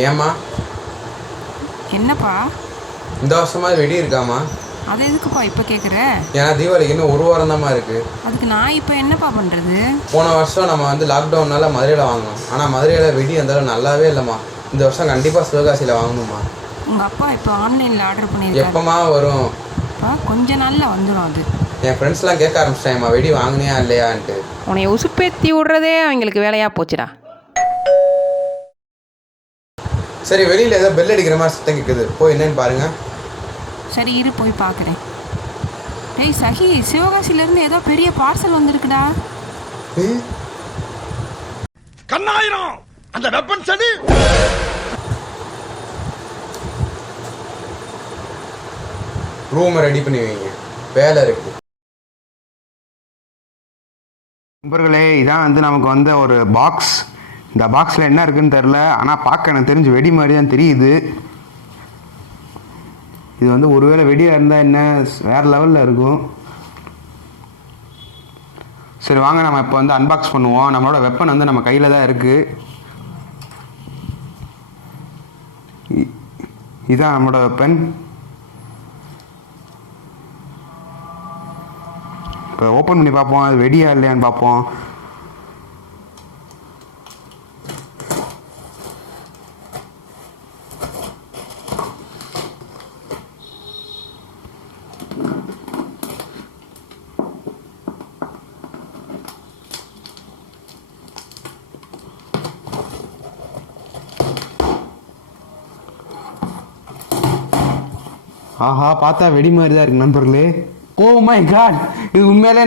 ஏம்மா? என்னப்பா இந்த வருஷமா வெடி இருக்காமா? அது எதுக்குப்பா இப்போ கேட்குற? ஏன்னா தீபாவளிக்கு இன்னும் ஒரு வாரம் தான்மா இருக்கு. அதுக்கு நான் இப்போ என்னப்பா பண்ணுறது? போன வருஷம் நம்ம வந்து லாக்டவுன்னால மதுரையில் வாங்கினோம். ஆனால் மதுரையில் வெடி அந்தளவு நல்லாவே இல்லைம்மா. இந்த வருஷம் கண்டிப்பாக சிவகாசியில் வாங்கணுமா. உங்கள் அப்பா இப்போ ஆன்லைனில் ஆர்டர் பண்ணியிருக்காரு. எப்போம்மா வரும்? கொஞ்ச நாளில் வந்துடும். அது என் ஃப்ரெண்ட்ஸ்லாம் கேட்க ஆரம்பிச்சிட்டாங்கம்மா வெடி வாங்கினியா இல்லையான்ட்டு. உன்னை உசுப்பேத்தி விடுறதே அவங்களுக்கு வேலையாக போச்சுடா. சரி, வெளியில் ஏதோ பெல் அடிக்கிற மாதிரி சத்தம் கேட்குது, போய் என்னன்னு பாருங்க. சரி இரு, போய் பார்க்குறேன். டேய் சஹி, சிவகாசியிலேருந்து ஏதோ பெரிய பார்சல் வந்திருக்குடா. கண்ணாயிரம் அந்த வெப்பன் சரி. ரூமை ரெடி பண்ணி வைங்க, வேலை இருக்கு. நண்பர்களே, இதான் வந்து நமக்கு வந்த ஒரு பாக்ஸ். இந்த பாக்ஸில் என்ன இருக்குன்னு தெரில, ஆனால் பார்க்க எனக்கு தெரிஞ்சு வெடி மாதிரி தான் தெரியுது. இது வந்து ஒருவேளை வெடியாக இருந்தால் என்ன வேறு லெவலில் இருக்கும். சரி வாங்க, நம்ம இப்போ வந்து அன்பாக்ஸ் பண்ணுவோம். நம்மளோட வெப்பன் வந்து நம்ம கையில் தான் இருக்குது. இதுதான் நம்மளோட வெப்பன். இப்போ ஓப்பன் பண்ணி பார்ப்போம், அது வெடியா இல்லையான்னு பார்ப்போம். ஆஹா, பார்த்தா வெடி மாதிரி தான் இருக்கு நண்பர்களே. ஓ மை காட், இது உண்மையிலே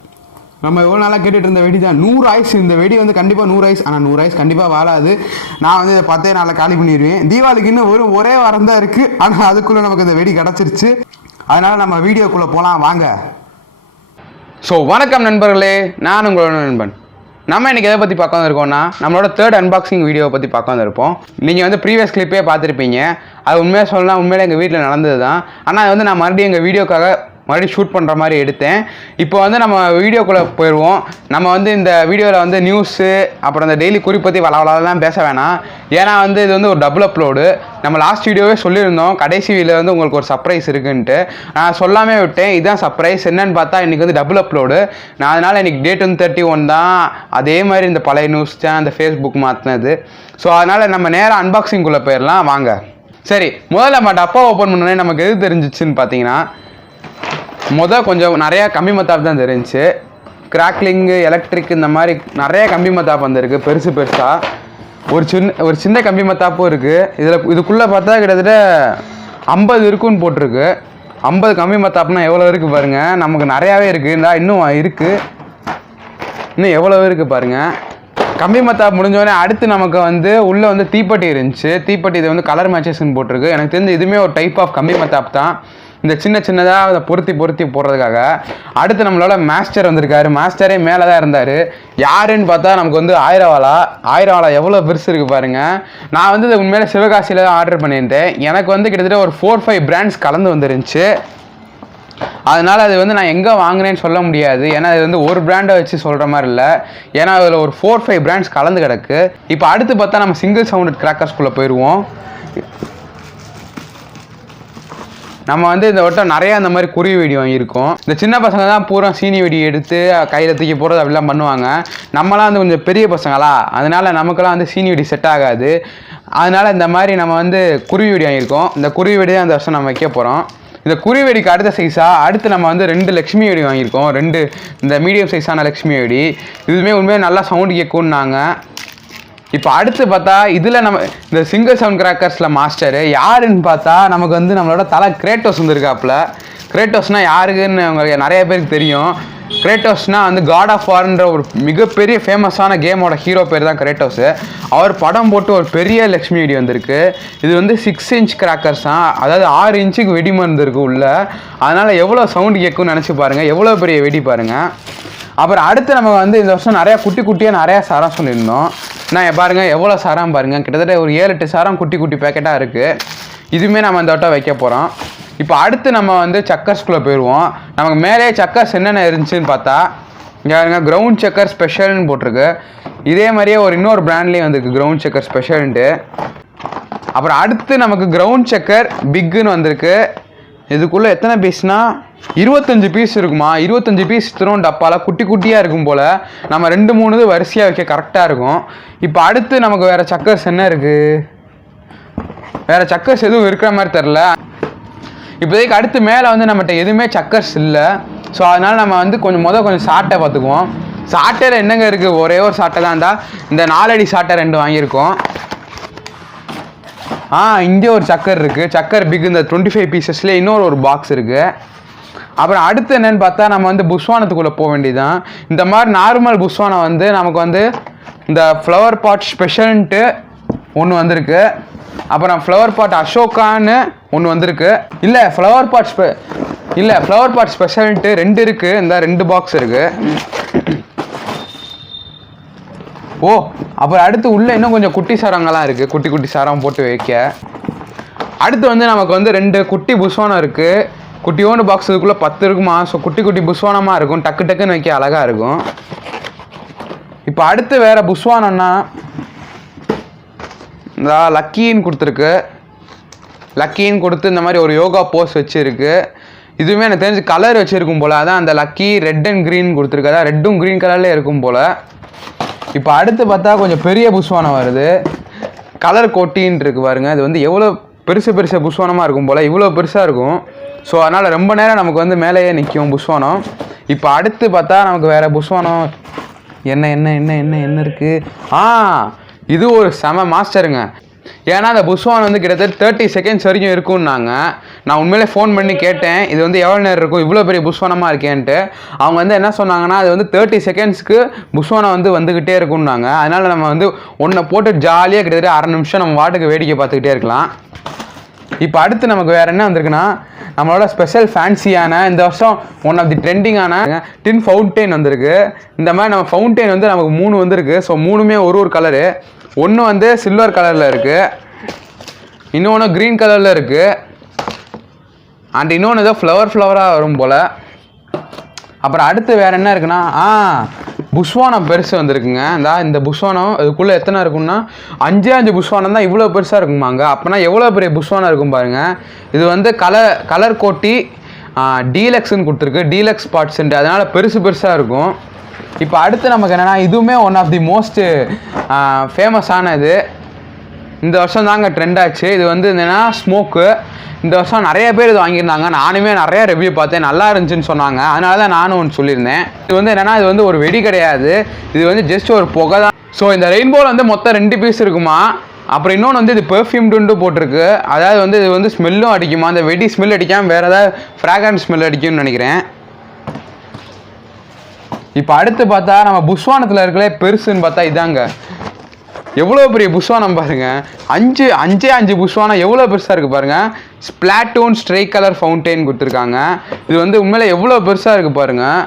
நம்ம எவ்வளோ நாளாக கேட்டுட்டு இருந்த வெடி தான். 100 ஆயிஸ். இந்த வெடி வந்து கண்டிப்பாக 100 ஆயிஸ். ஆனால் 100 ஆயிஸ் கண்டிப்பாக வாழாது. நான் வந்து இதை 10 நாளில் காலி பண்ணிடுவேன். தீபாவளிக்கு இன்னும் ஒரே வாரம் தான் இருக்குது. ஆனால் அதுக்குள்ளே நமக்கு இந்த வெடி கிடச்சிருச்சு. அதனால் நம்ம வீடியோக்குள்ளே போகலாம் வாங்க. ஸோ வணக்கம் நண்பர்களே, நான் உங்களோட நண்பன். நம்ம இன்றைக்கி எதை பற்றி பார்க்க வந்திருக்கோம்னா, நம்மளோட 3rd அன்பாக்சிங் வீடியோவை பற்றி பார்க்க வந்திருப்போம். நீங்கள் வந்து ப்ரீவியஸ் கிளிப்பே பார்த்துருப்பீங்க. அது உண்மையாக சொல்லலாம், உண்மையிலே எங்கள் வீட்டில் நடந்தது தான். ஆனால் வந்து நான் மறுபடியும் எங்கள் வீடியோக்காக மறுபடியும் ஷூட் பண்ணுற மாதிரி எடுத்தேன். இப்போ வந்து நம்ம வீடியோக்குள்ளே போயிடுவோம். நம்ம வந்து இந்த வீடியோவில் வந்து நியூஸு அப்புறம் இந்த டெய்லி குறி பற்றி வளவலாம் பேச வேணாம். ஏன்னா வந்து இது வந்து ஒரு டபுள் அப்லோடு. நம்ம லாஸ்ட் வீடியோவே சொல்லியிருந்தோம், கடைசி வீடியோவில் வந்து உங்களுக்கு ஒரு சர்ப்ரைஸ் இருக்குன்ட்டு. நான் சொல்லாமே விட்டேன். இதுதான் சர்ப்ரைஸ். என்னென்னு பார்த்தா இன்றைக்கி வந்து டபுள் அப்லோடு. நான் அதனால் இன்றைக்கி டேட் வந்து 31 தான். அதே மாதிரி இந்த பழைய நியூஸ் தான் அந்த ஃபேஸ்புக் மாற்றினது. ஸோ அதனால் நம்ம நேராக அன்பாக்சிங்குள்ளே போயிடலாம் வாங்க. சரி, முதல்ல நம்ம டப்பா ஓப்பன் பண்ணோன்னே நமக்கு எது தெரிஞ்சிச்சுன்னு பார்த்தீங்கன்னா, கொஞ்சம் நிறையா கம்பி மத்தாப் தான் தெரிஞ்சிச்சு. கிராக்லிங்கு, எலக்ட்ரிக், இந்த மாதிரி நிறைய கம்பி மத்தாப் வந்திருக்கு பெருசு பெருசாக. ஒரு சின்ன கம்பி மத்தாப்பும் இருக்குது. இதுக்குள்ளே பார்த்தா கிட்டத்தட்ட 50 இருக்குன்னு போட்டிருக்கு. 50 கம்பி மத்தாப்னா எவ்வளோ இருக்குது பாருங்கள். நமக்கு நிறையாவே இருக்குது. இன்னும் இருக்குது, இன்னும் எவ்வளோ இருக்குது பாருங்கள். கம்பி மத்தாப் முடிஞ்சோடனே அடுத்து நமக்கு வந்து உள்ளே வந்து தீப்பெட்டி இருந்துச்சு. தீப்பெட்டி இது வந்து கலர் மேட்சஸ்ன்னு போட்டிருக்கு. எனக்கு தெரிஞ்சு இதுவுமே ஒரு டைப் ஆஃப் கம்பி மத்தாப் தான். இந்த சின்னதாக அதை பொருத்தி போடுறதுக்காக. அடுத்து நம்மளோட மாஸ்டர் வந்திருக்காரு. மாஸ்டரே மேலே தான் இருந்தார். யாருன்னு பார்த்தா நமக்கு வந்து 1000 வாழை எவ்வளோ பெருசு இருக்குது பாருங்கள். நான் வந்து இது உண்மையிலே சிவகாசியில் தான் ஆர்டர் பண்ணியிருந்தேன். எனக்கு வந்து கிட்டத்தட்ட ஒரு 4-5 பிராண்ட்ஸ் கலந்து வந்துருந்துச்சு. அதனால் அது வந்து நான் எங்கே வாங்கினேன்னு சொல்ல முடியாது. ஏன்னா அது வந்து ஒரு பிராண்டை வச்சு சொல்கிற மாதிரி இல்லை. ஏன்னா அதில் ஒரு 4-5 பிராண்ட்ஸ் கலந்து கிடக்கு. இப்போ அடுத்து பார்த்தா நம்ம சிங்கிள் சவுண்டட் கிராக்கர்ஸ்குள்ளே போயிடுவோம். நம்ம வந்து இந்த வட்டம் நிறையா இந்த மாதிரி குருவி வெடி வாங்கியிருக்கோம். இந்த சின்ன பசங்க தான் பூரா சீனி வெடி எடுத்து கையில் தூக்கி போடுறது அப்படிலாம் பண்ணுவாங்க. நம்மளாம் வந்து கொஞ்சம் பெரிய பசங்களா, அதனால் நமக்குலாம் வந்து சீனி வெடி செட் ஆகாது. அதனால் இந்த மாதிரி நம்ம வந்து குருவி வெடி வாங்கியிருக்கோம். இந்த குருவி வெடி தான் இந்த வருஷம் நம்ம வைக்க போகிறோம். இந்த குருவி வெடிக்கு அடுத்த சைஸாக அடுத்து நம்ம வந்து 2 லக்ஷ்மி வெடி வாங்கியிருக்கோம். 2 இந்த மீடியம் சைஸான லக்ஷ்மி வெடி. இதுவுமே உண்மையாக நல்லா சவுண்டு கேட்கும்னாங்க. இப்போ அடுத்து பார்த்தா இதில் நம்ம இந்த சிங்கிள் சவுண்ட் கிராக்கர்ஸில் மாஸ்டரு யாருன்னு பார்த்தா நமக்கு வந்து நம்மளோட தலை கிரேட்டோஸ் வந்துருக்காப்புல. கிரேட்டோஸ்னால் யாருக்குன்னு உங்களுக்கு நிறைய பேருக்கு தெரியும். கிரேட்டோஸ்னால் வந்து காட் ஆஃப் வார்ன்ற ஒரு மிகப்பெரிய ஃபேமஸான கேமோட ஹீரோ பேர் தான் கிரேட்டோஸு. அவர் படம் போட்டு ஒரு பெரிய லக்ஷ்மி வெடி வந்திருக்கு. இது வந்து 6 இன்ச் கிராக்கர்ஸ் தான், அதாவது 6 இன்ச்சுக்கு வெடி மருந்து இருக்குது உள்ள. அதனால் எவ்வளோ சவுண்டு கேட்கும்னு நினச்சி பாருங்கள், எவ்வளோ பெரிய வெடி பாருங்கள். அப்புறம் அடுத்து நம்ம வந்து இந்த வருஷம் நிறையா குட்டியாக நிறையா சாரம் சொல்லியிருந்தோம். நான் பாருங்கள் எவ்வளோ சாரம் பாருங்கள். கிட்டத்தட்ட ஒரு 7-8 சாரம் குட்டி பேக்கெட்டாக இருக்குது. இதுவுமே நம்ம இந்த வட்டம் வைக்க போகிறோம். இப்போ அடுத்து நம்ம வந்து சக்கர்ஸ்குள்ளே போயிடுவோம். நமக்கு மேலே சக்கர்ஸ் என்னென்ன இருந்துச்சுன்னு பார்த்தா இங்கே பாருங்க, கிரவுண்ட் செக்கர் ஸ்பெஷல்னு போட்டிருக்கு. இதே மாதிரியே இன்னொரு பிராண்ட்லேயும் வந்துருக்கு கிரவுண்ட் செக்கர் ஸ்பெஷல்ன்ட்டு. அப்புறம் அடுத்து நமக்கு கிரவுண்ட் சக்கர் பிக்குன்னு வந்திருக்கு. இதுக்குள்ளே எத்தனை பீஸ்னா 25 பீஸ் இருக்குமா. 25 பீஸ் திரும்ப டப்பால குட்டி குட்டியாக இருக்கும் போல். நம்ம 2-3 வரிசையாக வைக்க கரெக்டாக இருக்கும். இப்போ அடுத்து நமக்கு வேறு சக்கர்ஸ் என்ன இருக்குது? வேறு சக்கர்ஸ் எதுவும் இருக்கிற மாதிரி தெரில. இப்போதைக்கு அடுத்து மேலே வந்து நம்மகிட்ட எதுவுமே சக்கர்ஸ் இல்லை. ஸோ அதனால் நம்ம வந்து கொஞ்சம் சாட்டை பார்த்துக்குவோம். சாட்டையில் என்னங்க இருக்குது? ஒரே ஒரு சாட்டை தான் இருந்தால் இந்த 4 அடி சாட்டை 2 வாங்கியிருக்கோம். இங்கே ஒரு சக்கர் இருக்குது. சக்கர் பிக் இந்த 25 பீசஸ்லேயே இன்னொரு பாக்ஸ் இருக்குது. அப்புறம் அடுத்து என்னென்னு பார்த்தா நம்ம வந்து புஸ்வானத்துக்குள்ளே போக வேண்டியதுதான். இந்த மாதிரி நார்மல் புஸ்வானம் வந்து நமக்கு வந்து இந்த ஃப்ளவர் பாட் ஸ்பெஷல்ன்ட்டு ஒன்று வந்திருக்கு. அப்புறம் ஃப்ளவர் பாட் அசோகான்னு ஒன்று வந்திருக்கு. இல்லை ஃப்ளவர் பாட் ஸ்பெஷல்ன்ட்டு 2 இருக்குது. இந்த 2 பாக்ஸ் இருக்குது. அப்புறம் அடுத்து உள்ளே இன்னும் கொஞ்சம் குட்டி சாரங்கள்லாம் இருக்குது. குட்டி குட்டி சாரம் போட்டு வைக்க. அடுத்து வந்து நமக்கு வந்து 2 குட்டி புஸ்வானம் இருக்குது. குட்டியோண்டு பாக்ஸ் இதுக்குள்ளே 10 இருக்குமா. ஸோ குட்டி குட்டி புஸ்வானமாக இருக்கும். டக்குன்னு வைக்க அழகாக இருக்கும். இப்போ அடுத்து வேறு புஸ்வானம்னா இந்த லக்கின்னு கொடுத்துருக்கு. லக்கின்னு கொடுத்து இந்த மாதிரி ஒரு யோகா போஸ் வச்சுருக்கு. இதுவுமே எனக்கு தெரிஞ்சு கலர் வச்சுருக்கும் போல். அதான் அந்த லக்கி ரெட் அண்ட் க்ரீன் கொடுத்துருக்கு. அதான் ரெட்டும் க்ரீன் கலர்லேயே இருக்கும் போல். இப்போ அடுத்து பார்த்தா கொஞ்சம் பெரிய புஸ்வானம் வருது. கலர் கோட்டின்னு இருக்கு பாருங்க. இது வந்து எவ்வளோ பெருசு புஸ்வானமாக இருக்கும் போல். இவ்வளோ பெருசாக இருக்கும். ஸோ அதனால் ரொம்ப நேரம் நமக்கு வந்து மேலேயே நிற்கும் புஸ்வானம். இப்போ அடுத்து பார்த்தா நமக்கு வேறு புஸ்வானம் என்ன இருக்குது? இது ஒரு செம மாஸ்டருங்க. ஏன்னா அந்த புஸ்வானம் வந்து கிட்டத்தட்ட 30 செகண்ட்ஸ் வரைக்கும் இருக்கும்னாங்க. நான் உண்மையிலே ஃபோன் பண்ணி கேட்டேன், இது வந்து எவ்வளோ நேரம் இருக்கும் இவ்வளோ பெரிய புஸ்வானமாக இருக்கேன்ட்டு. அவங்க வந்து என்ன சொன்னாங்கன்னா, அது வந்து 30 செகண்ட்ஸ்க்கு புஸ்வானம் வந்து வந்துக்கிட்டே இருக்கும்னாங்க. அதனால் நம்ம வந்து ஒன்றை போட்டு ஜாலியாக கிட்டத்தட்ட 1/2 நிமிஷம் நம்ம வாட்டுக்கு வேடிக்கை பார்த்துக்கிட்டே இருக்கலாம். இப்போ அடுத்து நமக்கு வேறு என்ன வந்திருக்குன்னா, நம்மளோட ஸ்பெஷல் ஃபேன்சியான இந்த வருஷம் ஒன் ஆஃப் தி ட்ரெண்டிங்கான டின் ஃபவுண்டெயின் வந்திருக்கு. இந்த மாதிரி நம்ம ஃபவுண்டெயின் வந்து நமக்கு 3 வந்திருக்கு. ஸோ 3மே ஒரு கலரு. ஒன்று வந்து சில்வர் கலரில் இருக்குது, இன்னொன்று க்ரீன் கலரில் இருக்குது, அண்ட் இன்னொன்று ஏதோ ஃப்ளவராக வரும் போல். அப்புறம் அடுத்து வேறு என்ன இருக்குன்னா, புஸ்வானம் பெருசு வந்திருக்குங்க. இந்த புஸ்வானம் இதுக்குள்ளே எத்தனை இருக்குன்னா 5 புஸ்வானம் தான் இவ்வளோ பெருசாக இருக்குமாங்க. அப்போனா எவ்வளோ பெரிய புஸ்வானம் இருக்கும் பாருங்கள். இது வந்து கலர் கோட்டி டீலக்ஸ்ன்னு கொடுத்துருக்கு. டீலக்ஸ் பார்ட்ஸுன்ட்டு, அதனால் பெருசாக இருக்கும். இப்போ அடுத்து நமக்கு என்னென்னா, இதுவுமே ஒன் ஆஃப் தி மோஸ்ட் ஃபேமஸான இது. இந்த வருஷம் தாங்க ட்ரெண்ட் ஆச்சு. இது வந்து என்னென்னா ஸ்மோக்கு. இந்த வருஷம் நிறைய பேர் இது வாங்கியிருந்தாங்க. நானுமே நிறைய ரிவ்யூ பார்த்தேன், நல்லா இருந்துச்சுன்னு சொன்னாங்க. அதனால தான் நானும் ஒன்று சொல்லியிருந்தேன். இது வந்து என்னென்னா, இது வந்து ஒரு வெடி கிடையாது, இது வந்து ஜஸ்ட் ஒரு புகை தான். ஸோ இந்த ரெயின்போவில் வந்து மொத்தம் 2 பீஸ் இருக்குமா. அப்புறம் இன்னொன்று வந்து இது பெர்ஃப்யூம்டுன்ட்டு போட்டிருக்கு. அதாவது வந்து இது வந்து ஸ்மெல்லும் அடிக்குமா. அந்த வெடி ஸ்மெல் அடிக்காமல் வேறு ஏதாவது ஃப்ராக்ரன்ஸ் ஸ்மெல் அடிக்கும்னு நினைக்கிறேன். இப்போ அடுத்து பார்த்தா நம்ம புஸ்வானத்தில் இருக்கலே பெருசுன்னு பார்த்தா இதாங்க. எவ்வளோ பெரிய புஸ்வானம் பாருங்கள். 5 புஸ்வானம் எவ்வளோ பெருசாக இருக்குது பாருங்கள். ஸ்பிளாட்டூன் ஸ்ட்ரைக் கலர் ஃபவுண்டெயின் கொடுத்துருக்காங்க. இது வந்து உண்மையிலே எவ்வளோ பெருசாக இருக்குது பாருங்கள்.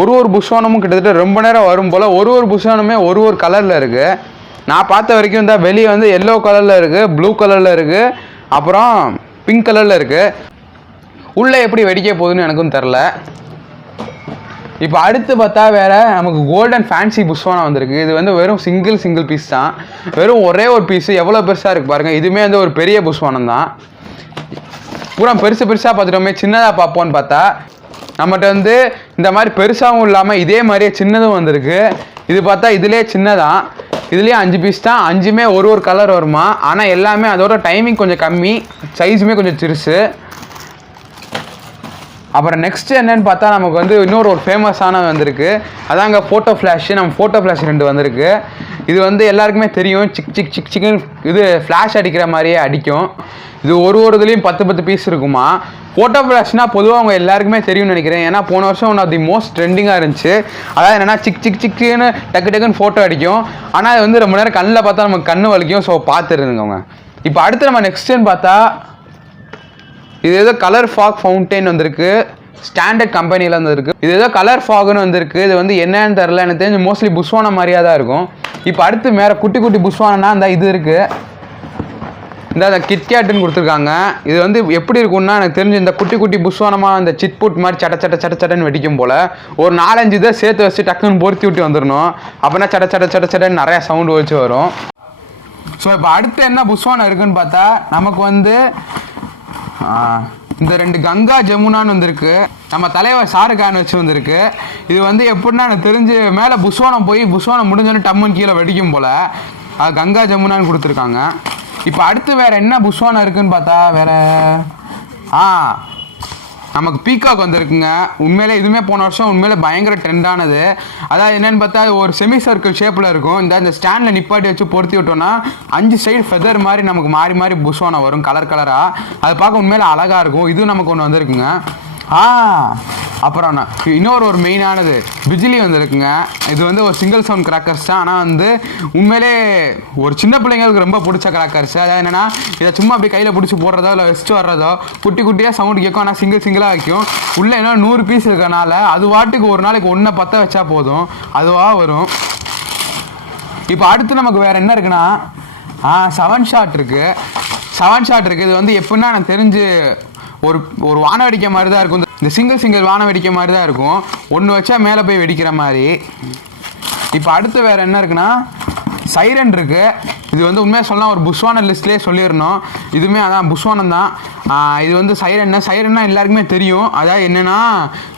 ஒரு புஸ்வானமும் கிட்டத்தட்ட ரொம்ப நேரம் வரும் போல். ஒரு புஸ்வானமே ஒரு கலரில் இருக்குது. நான் பார்த்த வரைக்கும் இந்த வெளியே வந்து எல்லோ கலரில் இருக்குது, ப்ளூ கலரில் இருக்குது, அப்புறம் பிங்க் கலரில் இருக்குது. உள்ளே எப்படி வெடிக்க போகுதுன்னு எனக்கும் தெரில. இப்போ அடுத்து பார்த்தா வேறு நமக்கு கோல்டன் ஃபேன்சி புஸ்வானம் வந்திருக்கு. இது வந்து வெறும் சிங்கிள் பீஸ் தான். வெறும் ஒரே ஒரு பீஸு எவ்வளோ பெருசாக இருக்குது பாருங்கள். இதுவுமே வந்து ஒரு பெரிய புஸ்வானம் தான். பூரா பெருசாக பார்த்துட்டோமே, சின்னதாக பார்ப்போன்னு பார்த்தா நம்மகிட்ட வந்து இந்த மாதிரி பெருசாகவும் இல்லாமல் இதே மாதிரியே சின்னதும் வந்திருக்கு. இது பார்த்தா இதிலே சின்னதான். இதுலேயே 5 பீஸ் தான். 5மே ஒரு கலர் வருமா. ஆனால் எல்லாமே அதோட டைமிங் கொஞ்சம் கம்மி, சைஸுமே கொஞ்சம் சிறுசு. அப்புறம் நெக்ஸ்ட்டு என்னென்னு பார்த்தா நமக்கு வந்து இன்னொரு ஃபேமஸான வந்திருக்கு. அதாங்க ஃபோட்டோ ஃப்ளாஷு. நம்ம ஃபோட்டோ ஃப்ளாஷ் 2 வந்திருக்கு. இது வந்து எல்லாருக்குமே தெரியும், சிக்குன்னு இது ஃப்ளாஷ் அடிக்கிற மாதிரியே அடிக்கும். இது ஒரு இதுலேயும் 10 பீஸ் இருக்குமா. ஃபோட்டோ ஃப்ளாஷ்னால் பொதுவாக அவங்க எல்லாருக்குமே தெரியும்னு நினைக்கிறேன். ஏன்னா போன வருஷம் ஒன் ஆஃப் தி மோஸ்ட் ட்ரெண்டிங்காக இருந்துச்சு. அதாவது என்னென்னா சிக்குன்னு டக்குன்னு ஃபோட்டோ அடிக்கும். ஆனால் அது வந்து ரொம்ப நேரம் கண்ணில் பார்த்தா நமக்கு கண்ணு வலிக்கும். ஸோ பார்த்துருந்துங்க. இப்போ அடுத்து நம்ம நெக்ஸ்ட்டுன்னு பார்த்தா இது ஏதோ கலர் ஃபாக் ஃபவுண்டெயின் வந்திருக்கு. ஸ்டாண்டர்ட் கம்பெனியில் வந்துருக்கு. இது ஏதோ கலர் ஃபாகுன்னு வந்திருக்கு. இது வந்து என்னன்னு தெரில, எனக்கு தெரிஞ்சு மோஸ்ட்லி புஸ்வான மாதிரியாக தான் இருக்கும். இப்போ அடுத்து வேறு குட்டி புஸ்வானன்னா இந்த இது இருக்குது. இந்த கிட்கேட்டுன்னு கொடுத்துருக்காங்க. இது வந்து எப்படி இருக்கும்னா, எனக்கு தெரிஞ்சு இந்த குட்டி புஸ்வானமாக இந்த சிட்புட் மாதிரி சட்டன்னு வெடிக்கும் போல். ஒரு 4-5 இதை சேர்த்து வச்சு டக்குன்னு பொருத்தி விட்டு வந்துடணும். அப்படின்னா சட்டன்னு நிறையா சவுண்டு வச்சு வரும். ஸோ இப்போ அடுத்து என்ன புஷ்வானம் இருக்குன்னு பார்த்தா நமக்கு வந்து இந்த 2 கங்கா ஜமுனான்னு வந்திருக்கு. நம்ம தலைவர் ஷாருக்கான் வச்சு வந்திருக்கு. இது வந்து எப்படின்னா எனக்கு தெரிஞ்சு மேலே புஷ்வானம் போய் புஷ்வானம் முடிஞ்சோன்னு டம்முன்னு கீழே வெடிக்கும் போல் அது கங்கா ஜமுனான்னு கொடுத்துருக்காங்க. இப்போ அடுத்து வேறு என்ன புஷ்வானம் இருக்குன்னு பார்த்தா வேறு நமக்கு பீகாக் வந்திருக்குங்க. உண்மையிலே இதுவுமே போன வருஷம் உண்மையிலே பயங்கர ட்ரெண்டானது. அதாவது என்னென்னு பார்த்தா ஒரு செமி சர்க்கிள் ஷேப்பில் இருக்கும். இந்த ஸ்டாண்டில் நிப்பாட்டி வச்சு பொருத்தி விட்டோன்னா 5 சைடு ஃபெதர் மாதிரி நமக்கு மாறி மாறி புஷ்வானம் வரும் கலர் கலராக. அது பார்க்க உண்மையிலே அழகாக இருக்கும். இதுவும் நமக்கு ஒன்று வந்திருக்குங்க. அப்புறம் இன்னொரு மெயினானது பிஜிலி வந்திருக்குங்க. இது வந்து ஒரு சிங்கிள் சவுண்ட் கிராக்கர்ஸ் தான். ஆனால் வந்து உண்மையிலே ஒரு சின்ன பிள்ளைங்களுக்கு ரொம்ப பிடிச்ச கிராக்கர்ஸ். அதாவது என்னென்னா இதை சும்மா அப்படி கையில் பிடிச்சி போடுறதோ இல்லை வச்சுட்டு வர்றதோ குட்டி குட்டியாக சவுண்டு கேட்கும். ஆனால் சிங்கிளாக வைக்கும். உள்ளே என்ன 100 பீஸ் இருக்கனால அது வாட்டுக்கு ஒரு நாளைக்கு 1 10 வச்சா போதும், அதுவாக வரும். இப்போ அடுத்து நமக்கு வேறு என்ன இருக்குன்னா 7 ஷாட் இருக்குது. 7 ஷாட் இருக்குது. இது வந்து எப்படின்னா எனக்கு தெரிஞ்சு ஒரு வான வெடிக்க மாதிரி தான் இருக்கும். இந்த சிங்கிள் வான வெடிக்க மாதிரி தான் இருக்கும். ஒன்று வச்சா மேலே போய் வெடிக்கிற மாதிரி. இப்போ அடுத்து வேறு என்ன இருக்குன்னா சைரன் இருக்குது. இது வந்து உண்மையாக சொல்லலாம் ஒரு புஷ்வான லிஸ்ட்லேயே சொல்லிடணும். இதுவுமே அதான் புஷ்வானம் தான். இது வந்து சைரன்னா எல்லாருக்குமே தெரியும். அதாவது என்னென்னா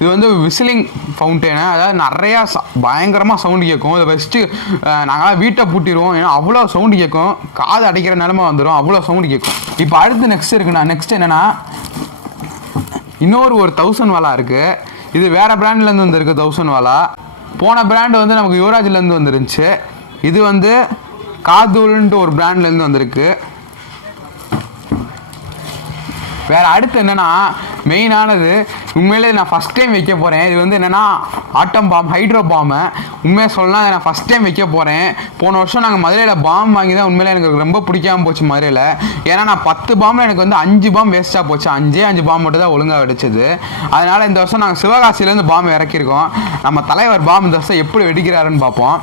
இது வந்து விசிலிங் ஃபவுண்டெயின். அதாவது நிறையா பயங்கரமாக சவுண்டு கேட்கும். இதை வச்சுட்டு நாங்கள் வீட்டை பூட்டிடுவோம். ஏன்னா அவ்வளோ சவுண்டு கேட்கும். காது அடைக்கிற நிலமை வந்துடும், அவ்வளோ சவுண்டு கேட்கும். இப்போ அடுத்து நெக்ஸ்ட் என்னென்னா இன்னொரு 1000 வாலா இருக்குது. இது வேறு பிராண்ட்லேருந்து வந்துருக்கு 1000 வாலா. போன பிராண்டு வந்து நமக்கு யுவராஜ்லேருந்து வந்துருந்துச்சு. இது வந்து காதூல்ன்ட்டு ஒரு பிராண்ட்லேருந்து வந்திருக்கு. வேறு அடுத்து என்னென்னா மெயினானது உண்மையிலே நான் ஃபஸ்ட் டைம் வைக்க போகிறேன். இது வந்து என்னென்னா ஆட்டம் பாம், ஹைட்ரோ பாம்பு. உண்மையாக சொல்லலாம் நான் ஃபஸ்ட் டைம் வைக்க போகிறேன். போன வருஷம் நாங்கள் மதுரையில் பாம் வாங்கி தான் உண்மையிலே எனக்கு ரொம்ப பிடிக்காமல் போச்சு மதுரையில். ஏன்னா நான் 10 பாம்பில் எனக்கு வந்து 5 பாம் வேஸ்ட்டாக போச்சு. 5 பாம் மட்டும் தான் ஒழுங்காக வெடிச்சது. அதனால் இந்த வருஷம் நாங்கள் சிவகாசியிலேருந்து பாம்பு இறக்கியிருக்கோம். நம்ம தலைவர் பாம்பு இந்த வருஷம் எப்படி வெடிக்கிறாருன்னு பார்ப்போம்.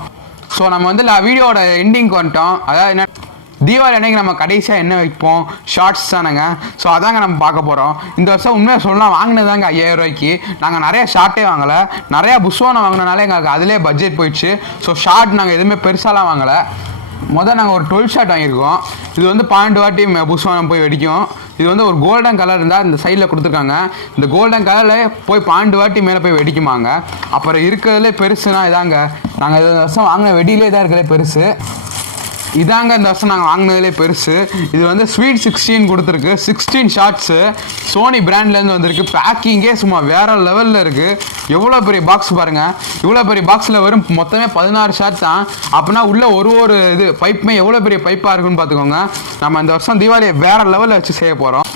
ஸோ நம்ம வந்து வீடியோட எண்டிங்க்கு வந்துட்டோம். அதாவது என்ன தீபாவளி அன்னைக்கு நம்ம கடைசியாக என்ன வைப்போம், ஷார்ட்ஸ் தானேங்க. ஸோ அதாங்க நம்ம பார்க்க போகிறோம். இந்த வருஷம் உண்மையாக சொல்லலாம் வாங்கினதாங்க 5000 ரூபாய்க்கு. நாங்கள் நிறையா ஷார்ட்டே வாங்கலை, நிறையா புஷ்வானம் வாங்கினாலே எங்களுக்கு அதிலே பட்ஜெட் போயிடுச்சு. ஸோ ஷார்ட் நாங்கள் எதுவுமே பெருசாலாம் வாங்கலை. நாங்கள் ஒரு 12 ஷாட் வாங்கியிருக்கோம். இது வந்து 12 வாட்டி புஷ்வானம் போய் வெடிக்கும். இது வந்து ஒரு கோல்டன் கலர் இருந்தால் இந்த சைடில் கொடுத்துருக்காங்க. இந்த கோல்டன் கலரில் போய் 12 வாட்டி மேலே போய் வெடிக்குமாங்க. அப்புறம் இருக்கிறதுலே பெருசுனா இதாங்க. நாங்கள் இந்த வருஷம் வாங்கின வெடியிலே தான் இருக்கிறதே பெருசு. இதாங்க இந்த வருஷம் நாங்கள் வாங்கினதுலே பெருசு. இது வந்து ஸ்வீட் 16 கொடுத்துருக்கு. 16 ஷார்ட்ஸு சோனி பிராண்ட்லேருந்து வந்திருக்கு. பேக்கிங்கே சும்மா வேறு லெவலில் இருக்குது. எவ்வளோ பெரிய பாக்ஸ் பாருங்கள். இவ்வளோ பெரிய பாக்ஸில் வரும் மொத்தமே 16 ஷார்ட் தான். அப்படின்னா உள்ள ஒரு இது பைப்புமே எவ்வளோ பெரிய பைப்பாக இருக்குன்னு பார்த்துக்கோங்க. நம்ம இந்த வருஷம் தீபாவளியை வேறு லெவலில் வச்சு செய்ய போகிறோம்.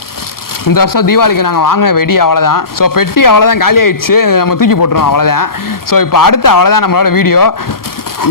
இந்த வருஷம் தீபாவளிக்கு நாங்கள் வாங்கின வெடி அவ்வளோதான். ஸோ பெட்டி அவ்வளோதான், காலி ஆகிடுச்சு. நம்ம தூக்கி போட்டுருவோம், அவ்வளோதான். ஸோ இப்போ அடுத்து அவ்வளோதான் நம்மளோட வீடியோ.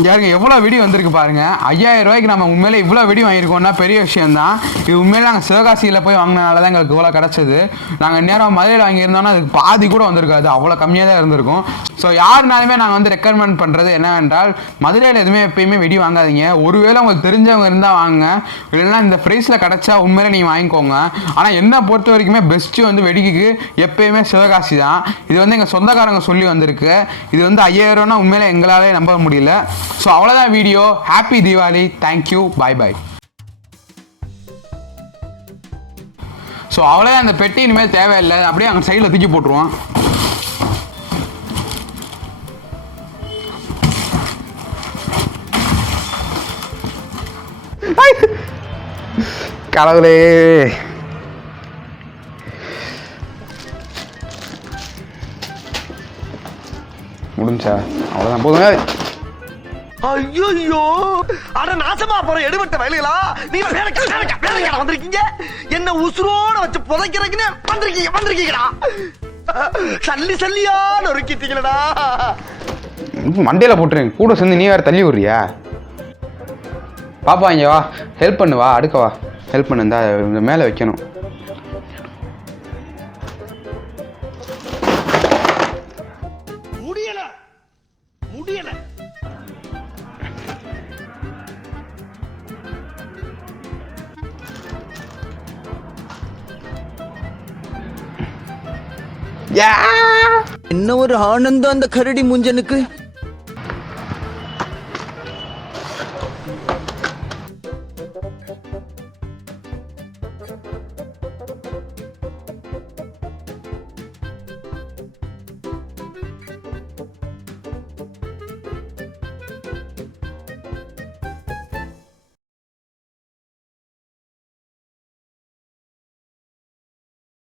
யாருங்க எவ்வளோ வெடி வந்திருக்கு பாருங்கள். 5000 ரூபாய்க்கு நம்ம உண்மையிலே இவ்வளோ வெடி வாங்கியிருக்கோம்னா பெரிய விஷயந்தான். இது உண்மையிலே நாங்கள் சிவகாசியில் போய் வாங்கினால தான் எங்களுக்கு இவ்வளோ கிடச்சிது. நாங்கள் நேரம் மதுரையில் வாங்கியிருந்தோம்னா அதுக்கு பாதி கூட வந்திருக்காது, அவ்வளோ கம்மியாக தான் இருந்திருக்கும். ஸோ யாருனாலுமே நாங்கள் வந்து ரெக்கமெண்ட் பண்ணுறது என்னவென்றால் மதுரையில் எதுவுமே எப்பயுமே வெடி வாங்காதீங்க. ஒருவேளை உங்களுக்கு தெரிஞ்சவங்க இருந்தால் வாங்க, இல்லைன்னா இந்த ப்ரைஸில் கிடச்சா உண்மையிலே நீங்கள் வாங்கிக்கோங்க. ஆனால் என்னை பொறுத்த வரைக்குமே பெஸ்ட்டு வந்து வெடிக்கு எப்பயுமே சிவகாசி தான். இது வந்து எங்கள் சொந்தக்காரங்க சொல்லி வந்திருக்கு. இது வந்து 5000 ரூபானா உண்மையிலே எங்களாலே நம்ப முடியல. ஸோ அவ்வளோதான் வீடியோ. ஹாப்பி தீபாவளி, தேங்க்யூ, பாய். ஸோ அவ்வளோதான். அந்த பெட்டி இனிமேல் தேவையில்லை, அப்படியே அங்கே சைடில் தூக்கி போட்டுருவோம். கடவுளே, முடிஞ்சா அவ்வளோதான், போதுங்க. ஐயோ, அட நாசமா போற எடுபட்ட வயலுகளா, நீ வேலைக்கார வந்திருக்கீங்க. என்ன உசுரோட வச்சு புதைக்கிறீங்கன்னு வந்திருக்கீங்கடா. சல்லியா நொறுக்கிட்டீங்களடா. மண்டையில போட்டுருங்க, கூட சேர்ந்து நீ வேற தள்ளி விடுறியா? பாப்பா இங்க வா, ஹெல்ப் பண்ணு, வா அடுக்கவா, ஹெல்ப் பண்ணு. இந்த மேலே வைக்கணும். முடியல. என்ன ஒரு ஆனந்தம் அந்த கரடி முஞ்சனுக்கு.